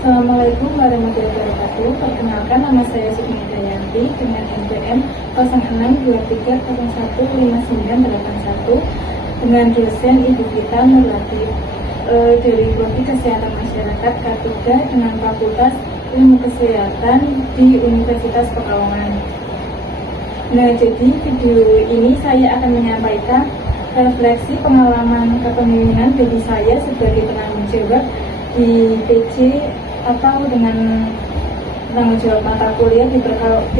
Assalamualaikum warahmatullahi wabarakatuh. Perkenalkan, nama saya Sukmi Dayanti dengan NPM 0623015981 dengan dosen Ibu Gita Nurlatif dari Prodi Kesehatan Masyarakat K3 dengan Fakultas Ilmu Kesehatan di Universitas Pekalongan. Nah, jadi video ini saya akan menyampaikan refleksi pengalaman kepemimpinan bagi saya sebagai penanggung jawab di PC atau dengan tanggung jawab mata kuliah di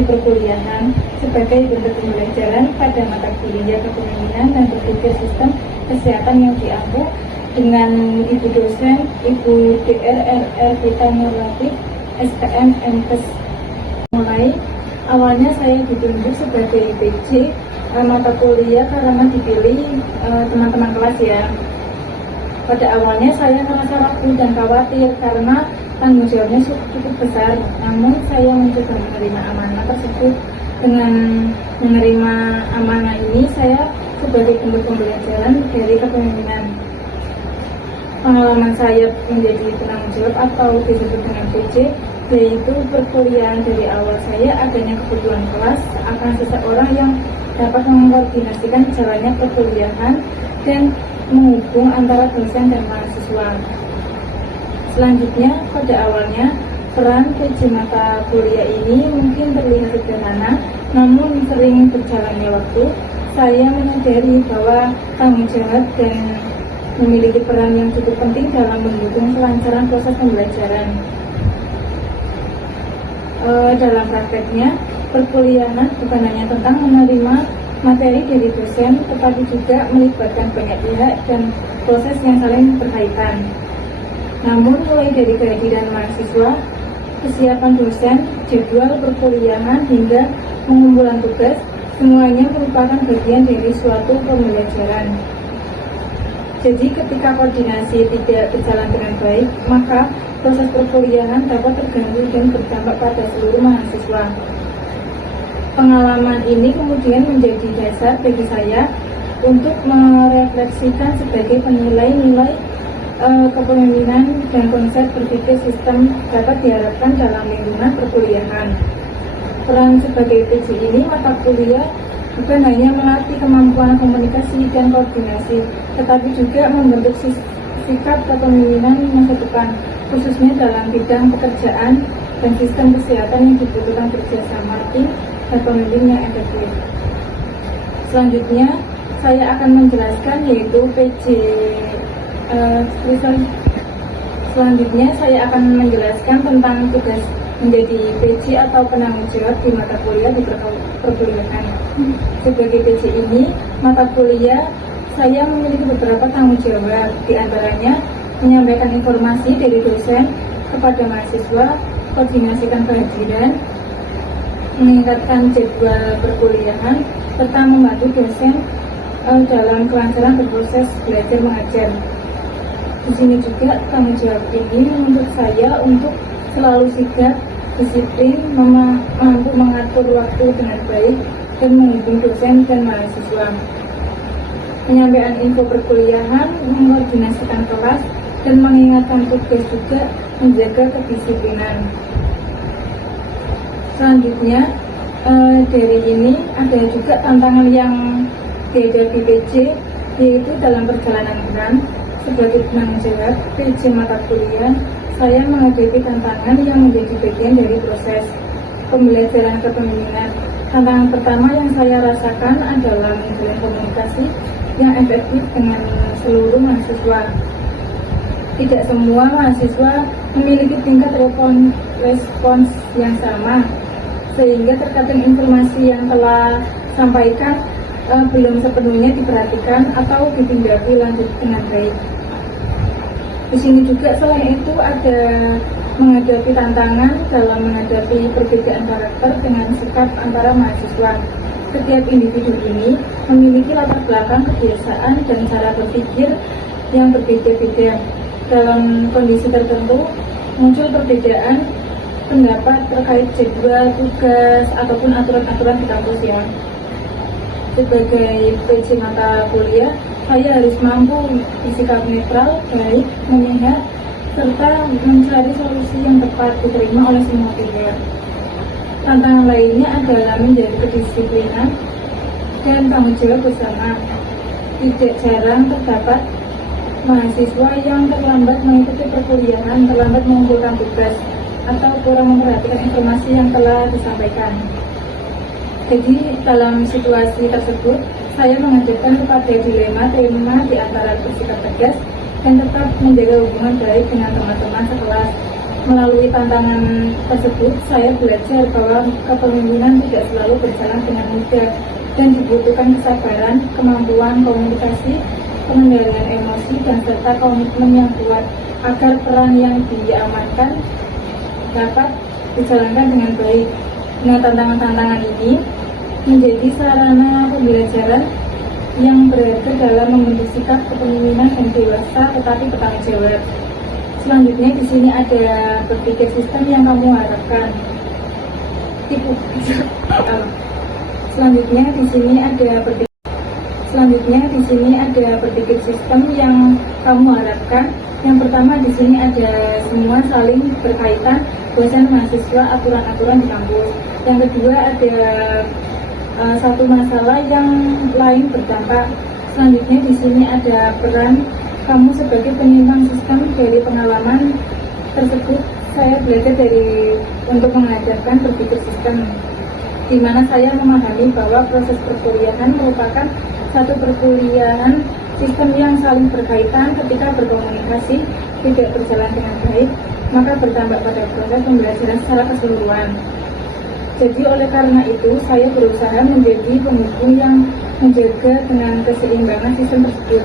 perkuliahan sebagai bentuk pembelajaran pada mata kuliah kepemimpinan dan berpikir sistem kesehatan yang diampu dengan Ibu dosen Ibu Dr. Gita Nurlatif SPM MKes. Mulai awalnya saya ditunjuk sebagai PC mata kuliah karena dipilih teman-teman kelas ya. Pada awalnya saya merasa ragu dan khawatir karena tanggung jawabnya cukup besar, namun saya mencoba menerima amanah tersebut. Dengan menerima amanah ini, saya sebagai bentuk pembelajaran dari kepemimpinan. Pengalaman saya menjadi penanggung jawab atau disebut dengan PC, yaitu perkuliahan dari awal saya adanya kebutuhan kelas akan seseorang yang dapat mengkoordinasikan jalannya perkuliahan dan menghubung antara dosen dan mahasiswa. Selanjutnya, pada awalnya, peran PC mata kuliah ini mungkin terlihat sederhana, namun sering berjalannya waktu, saya menyadari bahwa tanggung jawab dan memiliki peran yang cukup penting dalam mendukung kelancaran proses pembelajaran. Dalam prakteknya, perkuliahan bukan hanya tentang menerima materi dari dosen, tetapi juga melibatkan banyak pihak dan proses yang saling berkaitan. Namun, mulai dari kehadiran mahasiswa, kesiapan dosen, jadwal perkuliahan, hingga pengumpulan tugas, semuanya merupakan bagian dari suatu pembelajaran. Jadi, ketika koordinasi tidak berjalan dengan baik, maka proses perkuliahan dapat terganggu dan berdampak pada seluruh mahasiswa. Pengalaman ini kemudian menjadi dasar bagi saya untuk merefleksikan sebagai penilai-nilai kepemimpinan dan konsep berpikir sistem dapat diharapkan dalam lingkungan perkuliahan. Peran sebagai PC ini mata kuliah bukan hanya melatih kemampuan komunikasi dan koordinasi, tetapi juga membentuk sikap kepemimpinan masa depan, khususnya dalam bidang pekerjaan dan sistem kesehatan yang dibutuhkan kerjasama tim dan pemimpin yang efektif. Selanjutnya, saya akan menjelaskan yaitu PC. Selanjutnya, saya akan menjelaskan tentang tugas menjadi PC atau penanggung jawab di mata kuliah di perkuliahan. Sebagai PC ini, mata kuliah saya memiliki beberapa tanggung jawab, di antaranya menyampaikan informasi dari dosen kepada mahasiswa, koordinasikan kehadiran, meningkatkan jadwal perkuliahan, serta membantu dosen dalam kelancaran berproses belajar mengajar. Di sini juga tanggung jawab ini menuntut saya untuk selalu sigap, disiplin, mampu mengatur waktu dengan baik, dan menghubung dosen dan mahasiswa. Penyampaian info perkuliahan, mengkoordinasikan kelas, dan mengingatkan tugas juga menjaga kedisiplinan. Selanjutnya, dari ini ada juga tantangan yang dihadapi PC, yaitu dalam perjalanan peran sebagai penanggung jawab PC mata kuliah. Saya menghadapi tantangan yang menjadi bagian dari proses pembelajaran kepemimpinan. Tantangan pertama yang saya rasakan adalah menjalin komunikasi yang efektif dengan seluruh mahasiswa. Tidak semua mahasiswa memiliki tingkat respons yang sama, sehingga terkadang informasi yang telah sampaikan belum sepenuhnya diperhatikan atau ditindaklanjuti dengan baik. Di sini juga selain itu ada menghadapi tantangan dalam menghadapi perbedaan karakter dengan sikap antara mahasiswa. Setiap individu ini memiliki latar belakang, kebiasaan, dan cara berpikir yang berbeda-beda. Dalam kondisi tertentu muncul perbedaan pendapat terkait jadwal, tugas, ataupun aturan-aturan di kampus ya. Sebagai PC mata kuliah, saya harus mampu bersikap netral, baik, memihak, serta mencari solusi yang tepat diterima oleh semua pihak. Tantangan lainnya adalah menjadi kedisiplinan dan tanggung jawab bersama. Tidak jarang terdapat mahasiswa yang terlambat mengikuti perkuliahan, terlambat mengumpulkan tugas, atau kurang memperhatikan informasi yang telah disampaikan. Jadi dalam situasi tersebut, saya mengajukan kepada dilema di antara bersikap tegas dan tetap menjaga hubungan baik dengan teman-teman sekelas. Melalui tantangan tersebut, saya belajar bahwa kepemimpinan tidak selalu berjalan dengan mudah dan dibutuhkan kesabaran, kemampuan komunikasi, pengendalian emosi, dan serta komitmen yang kuat agar peran yang diamankan dapat dijalankan dengan baik. Nah, tantangan-tantangan ini menjadi sarana pembelajaran yang berharga dalam membentuk sikap kepemimpinan yang dewasa tetapi bertanggung jawab. Selanjutnya di sini ada berpikir sistem yang kamu harapkan. Selanjutnya di sini ada berpikir sistem yang kamu harapkan. Yang pertama di sini ada semua saling berkaitan, dosen, mahasiswa, aturan-aturan di kampus. Yang kedua ada satu masalah yang lain berdampak. Selanjutnya di sini ada peran kamu sebagai penyimbang sistem. Dari pengalaman tersebut saya belajar untuk mengajarkan berpikir sistem, di mana saya memahami bahwa proses perkuliahan merupakan satu perkuliahan sistem yang saling berkaitan. Ketika berkomunikasi tidak berjalan dengan baik, maka berdampak pada proses pembelajaran secara keseluruhan. Jadi oleh karena itu, saya berusaha menjadi pendukung yang menjaga dengan keseimbangan sistem tersebut.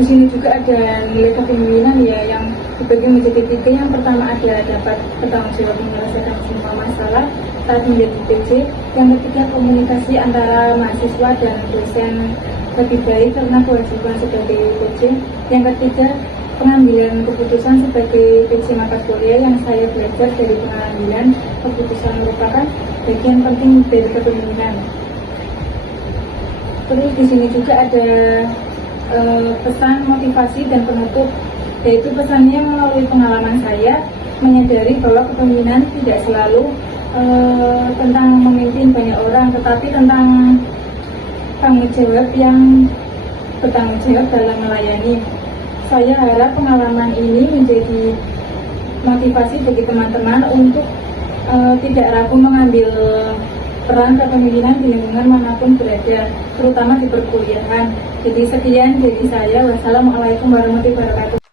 Di sini juga ada nilai kepemimpinan yang dibagi menjadi 3. Yang pertama ada dapat bertanggung jawab menyelesaikan semua masalah saat menjadi PJ. Yang ketiga, komunikasi antara mahasiswa dan dosen lebih baik karena kewajiban sebagai PJ. Yang ketiga, pengambilan keputusan sebagai PJ mata kuliah. Yang saya belajar dari pengambilan keputusan merupakan bagian penting dari kepemimpinan. Terus di sini juga ada pesan motivasi dan penutup, yaitu pesannya melalui pengalaman saya menyadari bahwa kepemimpinan tidak selalu tentang memimpin banyak orang, tetapi tentang tanggung jawab yang bertanggung jawab dalam melayani. Saya harap pengalaman ini menjadi motivasi bagi teman-teman untuk tidak ragu mengambil peran kepemimpinan di lingkungan manapun berada, terutama di perkuliahan. Jadi sekian dari saya. Wassalamualaikum warahmatullahi wabarakatuh.